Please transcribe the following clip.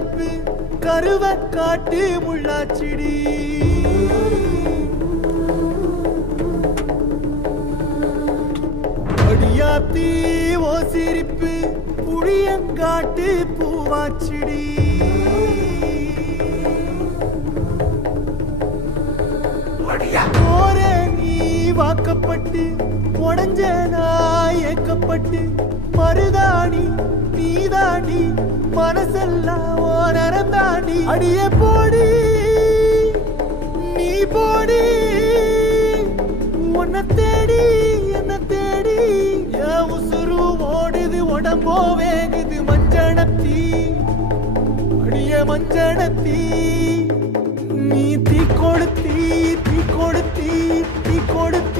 நினப்பு கருவ காட்டு முள்ளாச்சிடி அடியாத்தி ஓ சிரிப்பு புளியங்காட்டு பூவாச்சிடி போற நீ வாக்கப்பட்டு உடஞ்ச நாய் ஏக்கப்பட்டு மருதாணி நீதாண்டி மனசெல்லாம் ஓ நரந்தாண்டி அடியே போடி நீ போடி உன்னை தேடி என்ன தேடி என் உசுரு ஓடுது உடம்போ வேகுது மஞ்சனத்தி அடிய மஞ்சனத்தி நீ தீ கொடுத்தி தீ கொடுத்தி தீ கொடுத்தி